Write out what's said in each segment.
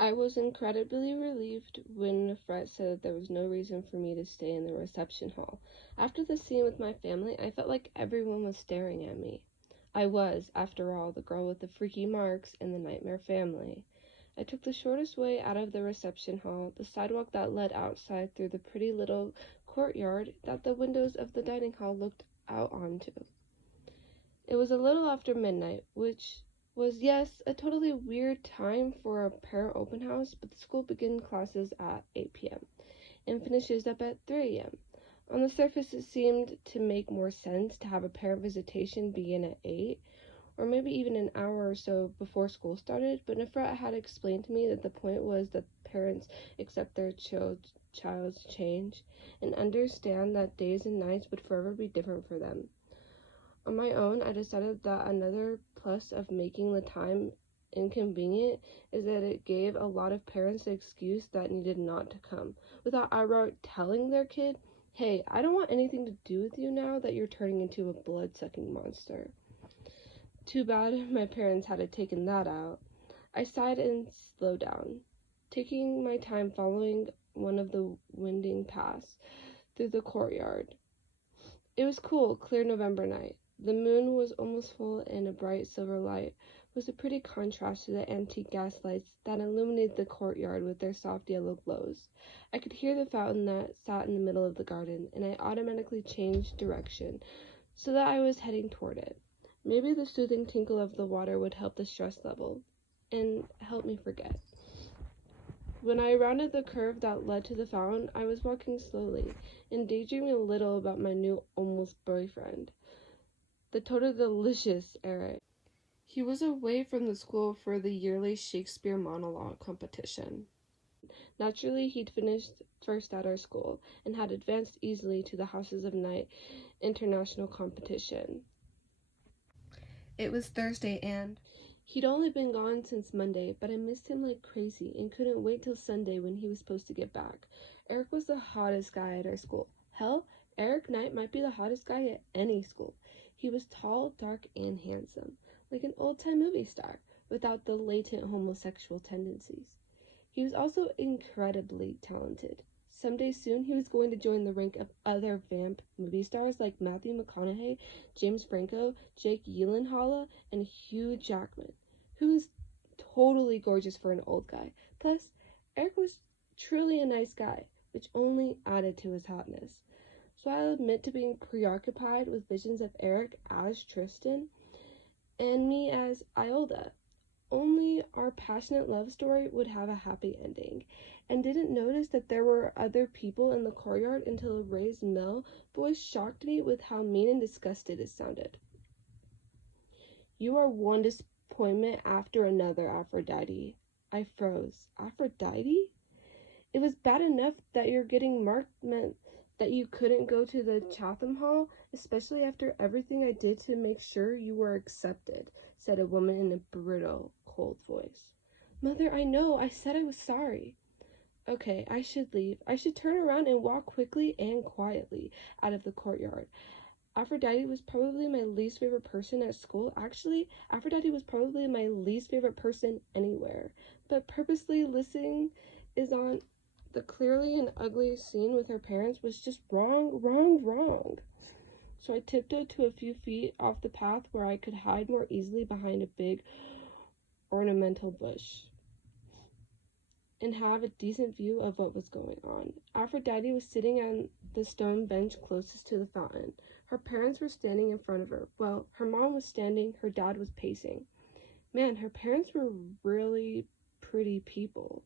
I was incredibly relieved when Fred said that there was no reason for me to stay in the reception hall. After the scene with my family, I felt like everyone was staring at me. I was, after all, the girl with the freaky marks in the Nightmare Family. I took the shortest way out of the reception hall, the sidewalk that led outside through the pretty little courtyard that the windows of the dining hall looked out onto. It was a little after midnight, which was, yes, a totally weird time for a parent open house, but the school begins classes at 8 p.m. and finishes up at 3 a.m. On the surface, it seemed to make more sense to have a parent visitation begin at 8, or maybe even an hour or so before school started, but Nefret had explained to me that the point was that parents accept their child's change and understand that days and nights would forever be different for them. On my own, I decided that another plus of making the time inconvenient is that it gave a lot of parents the excuse that needed not to come, without outright telling their kid, hey, I don't want anything to do with you now that you're turning into a blood-sucking monster. Too bad my parents had taken that out. I sighed and slowed down, taking my time following one of the winding paths through the courtyard. It was cool, clear November night. The moon was almost full, and a bright silver light was a pretty contrast to the antique gas lights that illuminated the courtyard with their soft yellow glows. I could hear the fountain that sat in the middle of the garden, and I automatically changed direction so that I was heading toward it. Maybe the soothing tinkle of the water would help the stress level and help me forget. When I rounded the curve that led to the fountain, I was walking slowly and daydreaming a little about my new almost boyfriend, the total delicious Eric. He was away from the school for the yearly Shakespeare monologue competition. Naturally, he'd finished first at our school and had advanced easily to the Houses of Night international competition. It was Thursday, and he'd only been gone since Monday, but I missed him like crazy and couldn't wait till Sunday when he was supposed to get back. Eric was the hottest guy at our school. Hell, Eric Knight might be the hottest guy at any school. He was tall, dark, and handsome, like an old-time movie star, without the latent homosexual tendencies. He was also incredibly talented. Someday soon, he was going to join the rank of other vamp movie stars like Matthew McConaughey, James Franco, Jake Gyllenhaal, and Hugh Jackman, who is totally gorgeous for an old guy. Plus, Eric was truly a nice guy, which only added to his hotness. So I'll admit to being preoccupied with visions of Eric as Tristan and me as Iolda. Only our passionate love story would have a happy ending, and didn't notice that there were other people in the courtyard until Ray's male voice shocked me with how mean and disgusted it sounded. You are one disappointment after another, Aphrodite. I froze. Aphrodite? It was bad enough that your getting marked meant that you couldn't go to the Chatham Hall, especially after everything I did to make sure you were accepted, said a woman in a brittle, cold voice. Mother, I know. I said I was sorry. Okay, I should leave. I should turn around and walk quickly and quietly out of the courtyard. Aphrodite was probably my least favorite person at school. Actually, Aphrodite was probably my least favorite person anywhere. But purposely listening is on the clearly an ugly scene with her parents was just wrong. So I tiptoed to a few feet off the path where I could hide more easily behind a big ornamental bush and have a decent view of what was going on. Aphrodite was sitting on the stone bench closest to the fountain. Her parents were standing in front of her. Well, her mom was standing, her dad was pacing. Man, her parents were really pretty people.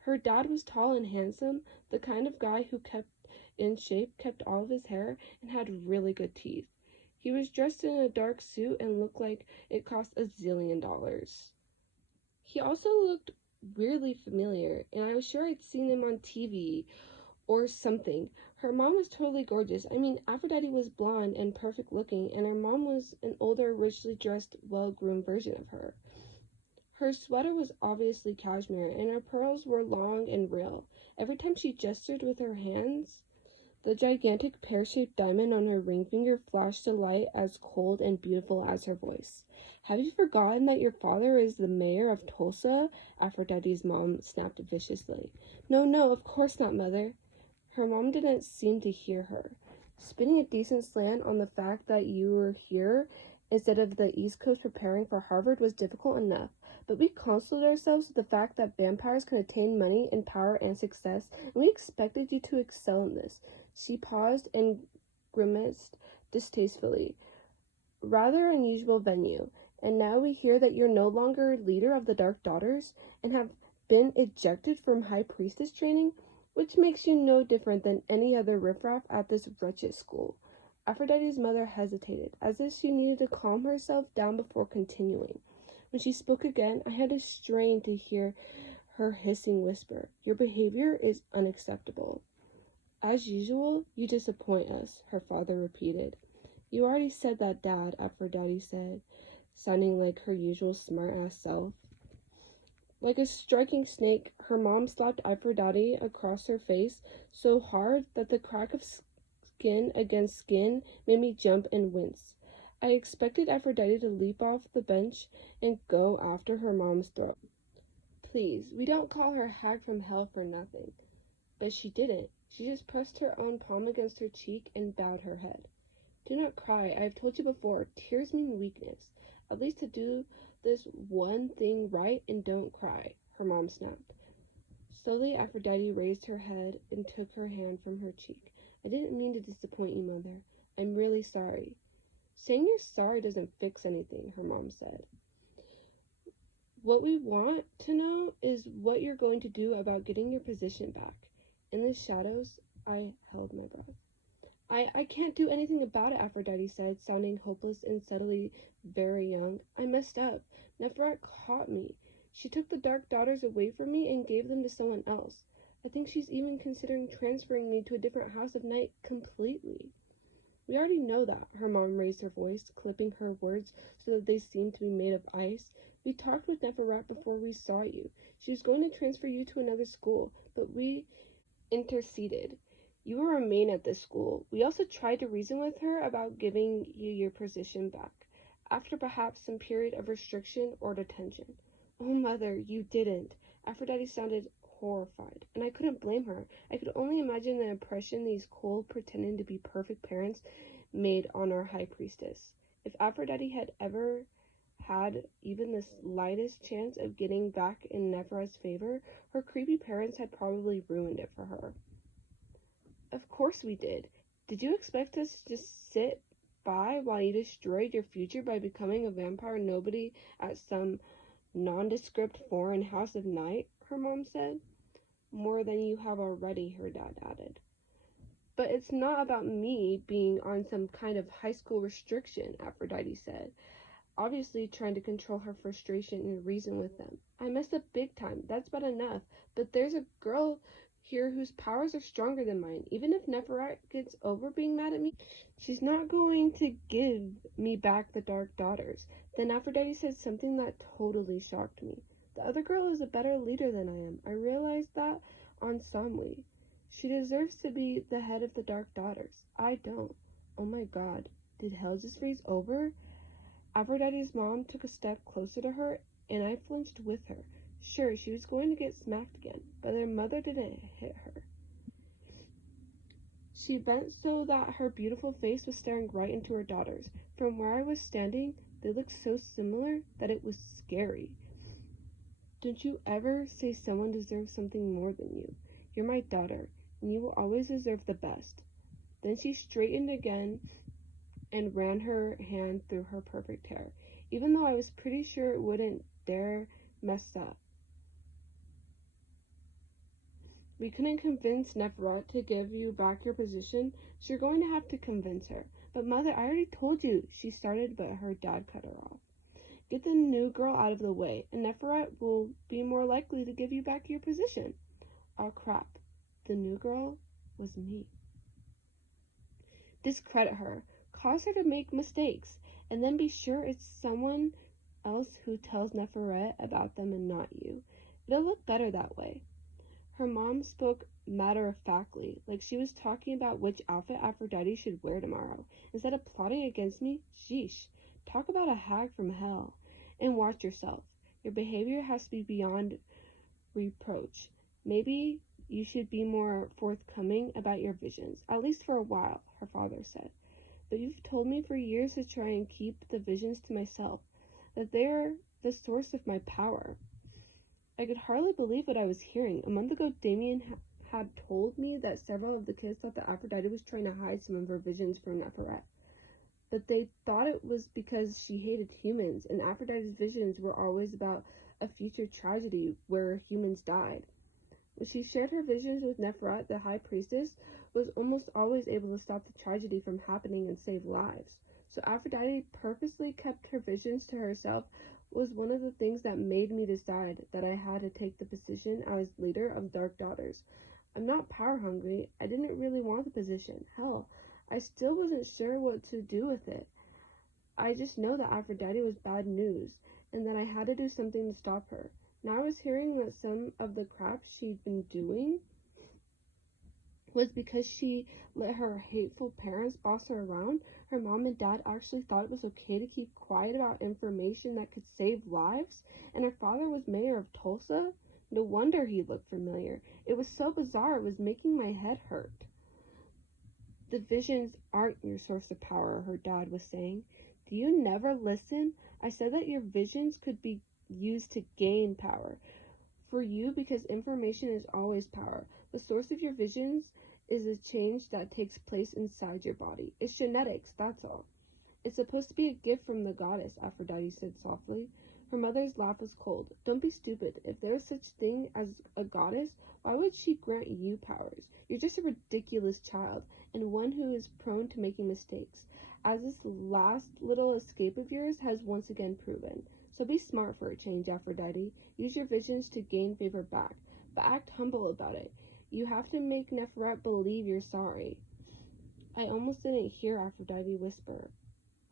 Her dad was tall and handsome, the kind of guy who kept in shape, kept all of his hair, and had really good teeth. He was dressed in a dark suit and looked like it cost $1 zillion. He also looked weirdly familiar, and I was sure I'd seen him on TV or something. Her mom was totally gorgeous. I mean, Aphrodite was blonde and perfect looking, and her mom was an older, richly dressed, well-groomed version of her. Her sweater was obviously cashmere, and her pearls were long and real. Every time she gestured with her hands, The gigantic pear-shaped diamond on her ring finger flashed a light as cold and beautiful as her voice. "Have you forgotten that your father is the mayor of Tulsa?" Aphrodite's mom snapped viciously. No, of course not, Mother." Her mom didn't seem to hear her. Spinning a decent slant on the fact that you were here instead of the East Coast preparing for Harvard was difficult enough, but we consoled ourselves with the fact that vampires can attain money and power and success, and we expected you to excel in this. She paused and grimaced distastefully. "Rather unusual venue. And now we hear that you're no longer leader of the Dark Daughters and have been ejected from High Priestess training, which makes you no different than any other riffraff at this wretched school." Aphrodite's mother hesitated, as if she needed to calm herself down before continuing. When she spoke again, I had to strain to hear her hissing whisper, "Your behavior is unacceptable." "As usual, you disappoint us," her father repeated. "You already said that, Dad," Aphrodite said, sounding like her usual smart-ass self. Like a striking snake, her mom slapped Aphrodite across her face so hard that the crack of skin against skin made me jump and wince. I expected Aphrodite to leap off the bench and go after her mom's throat. Please, we don't call her Hag from Hell for nothing. But she didn't. She just pressed her own palm against her cheek and bowed her head. "Do not cry. I have told you before, tears mean weakness. At least to do this one thing right and don't cry," her mom snapped. Slowly, Aphrodite raised her head and took her hand from her cheek. "I didn't mean to disappoint you, Mother. I'm really sorry." "Saying you're sorry doesn't fix anything," her mom said. "What we want to know is what you're going to do about getting your position back." In the shadows, I held my breath. I can't do anything about it," Aphrodite said, sounding hopeless and subtly very young. "I messed up. Neferat caught me. She took the Dark Daughters away from me and gave them to someone else. I think she's even considering transferring me to a different house of night completely." "We already know that." Her mom raised her voice, clipping her words so that they seemed to be made of ice. "We talked with Neferat before we saw you. She was going to transfer you to another school, but we interceded. You will remain at this school. We also tried to reason with her about giving you your position back, after perhaps some period of restriction or detention." "Oh, Mother, you didn't." Aphrodite sounded horrified, and I couldn't blame her. I could only imagine the impression these cold, pretending to be perfect parents made on our High Priestess. If Aphrodite had ever had even the slightest chance of getting back in Neferat's favor, her creepy parents had probably ruined it for her. "Of course we did. Did you expect us to just sit by while you destroyed your future by becoming a vampire nobody at some nondescript foreign house of night?" her mom said. "More than you have already," her dad added. "But it's not about me being on some kind of high school restriction," Aphrodite said, obviously trying to control her frustration and reason with them. "I messed up big time, that's bad enough, but there's a girl here whose powers are stronger than mine. Even if Neferat gets over being mad at me, she's not going to give me back the Dark Daughters." Then Aphrodite said something that totally shocked me. "The other girl is a better leader than I am. I realized that on Samui. She deserves to be the head of the Dark Daughters. I don't." Oh my god, did hell just freeze over? Aphrodite's mom took a step closer to her, and I flinched with her. Sure, she was going to get smacked again, but their mother didn't hit her. She bent so that her beautiful face was staring right into her daughter's. From where I was standing, they looked so similar that it was scary. "Don't you ever say someone deserves something more than you. You're my daughter, and you will always deserve the best." Then she straightened again and ran her hand through her perfect hair, even though I was pretty sure it wouldn't dare mess up. "We couldn't convince Neferat to give you back your position, so you're going to have to convince her." "But Mother, I already told you," she started, but her dad cut her off. "Get the new girl out of the way, and Neferat will be more likely to give you back your position." Oh crap, the new girl was me. Discredit her, cause her to make mistakes, and then be sure it's someone else who tells Neferat about them and not you. It'll look better that way. Her mom spoke matter-of-factly, like she was talking about which outfit Aphrodite should wear tomorrow, instead of plotting against me. Sheesh. Talk about a hag from hell. And watch yourself. Your behavior has to be beyond reproach. Maybe you should be more forthcoming about your visions, at least for a while, her father said. But you've told me for years to try and keep the visions to myself, that they're the source of my power. I could hardly believe what I was hearing. A month ago, Damien had told me that several of the kids thought that Aphrodite was trying to hide some of her visions from Neferet. But they thought it was because she hated humans, and Aphrodite's visions were always about a future tragedy where humans died. When she shared her visions with Neferet, the high priestess was almost always able to stop the tragedy from happening and save lives. So Aphrodite purposely kept her visions to herself was one of the things that made me decide that I had to take the position as leader of Dark Daughters. I'm not power hungry. I didn't really want the position. Hell, I still wasn't sure what to do with it. I just know that Aphrodite was bad news, and that I had to do something to stop her. Now I was hearing that some of the crap she'd been doing was because she let her hateful parents boss her around. Her mom and dad actually thought it was okay to keep quiet about information that could save lives, and her father was mayor of Tulsa. No wonder he looked familiar. It was so bizarre, it was making my head hurt. The visions aren't your source of power, her dad was saying. Do you never listen? I said that your visions could be used to gain power. For you, because information is always power. The source of your visions is a change that takes place inside your body. It's genetics, that's all. It's supposed to be a gift from the goddess, Aphrodite said softly. Her mother's laugh was cold. Don't be stupid. If there's such thing as a goddess, why would she grant you powers? You're just a ridiculous child, and one who is prone to making mistakes, as this last little escape of yours has once again proven. So be smart for a change, Aphrodite. Use your visions to gain favor back, but act humble about it. You have to make Neferet believe you're sorry. I almost didn't hear Aphrodite whisper,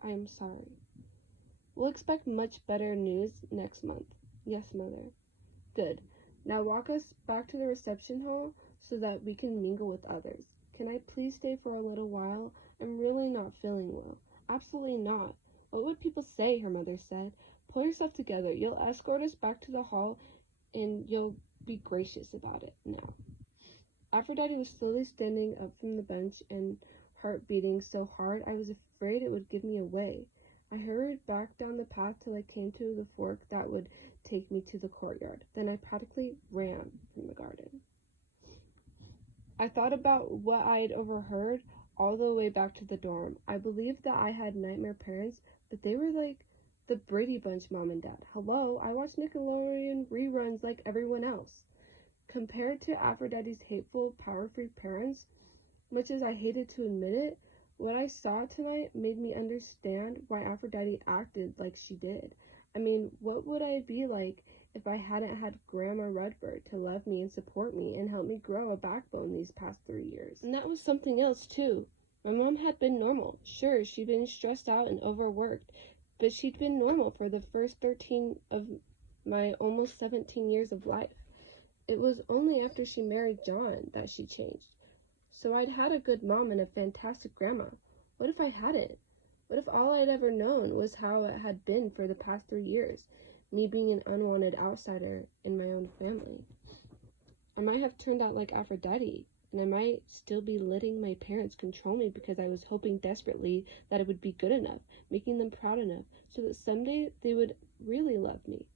I am sorry. We'll expect much better news next month. Yes, Mother. Good. Now walk us back to the reception hall so that we can mingle with others. Can I please stay for a little while? I'm really not feeling well. Absolutely not. What would people say? Her mother said. Pull yourself together. You'll escort us back to the hall, and you'll be gracious about it now. Aphrodite was slowly standing up from the bench, and heart beating so hard I was afraid it would give me away. I hurried back down the path till I came to the fork that would take me to the courtyard. Then I practically ran from the garden. I thought about what I'd overheard all the way back to the dorm. I believed that I had nightmare parents, but they were like the Brady Bunch mom and dad. Hello, I watch Nickelodeon reruns like everyone else. Compared to Aphrodite's hateful, power-free parents, much as I hated to admit it, what I saw tonight made me understand why Aphrodite acted like she did. I mean, what would I be like if I hadn't had Grandma Redbird to love me and support me and help me grow a backbone these past 3 years? And that was something else, too. My mom had been normal. Sure, she'd been stressed out and overworked, but she'd been normal for the first 13 of my almost 17 years of life. It was only after she married John that she changed. So I'd had a good mom and a fantastic grandma. What if I hadn't? What if all I'd ever known was how it had been for the past 3 years, me being an unwanted outsider in my own family? I might have turned out like Aphrodite, and I might still be letting my parents control me because I was hoping desperately that it would be good enough, making them proud enough, so that someday they would really love me.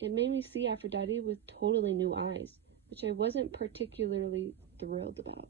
It made me see Aphrodite with totally new eyes, which I wasn't particularly thrilled about.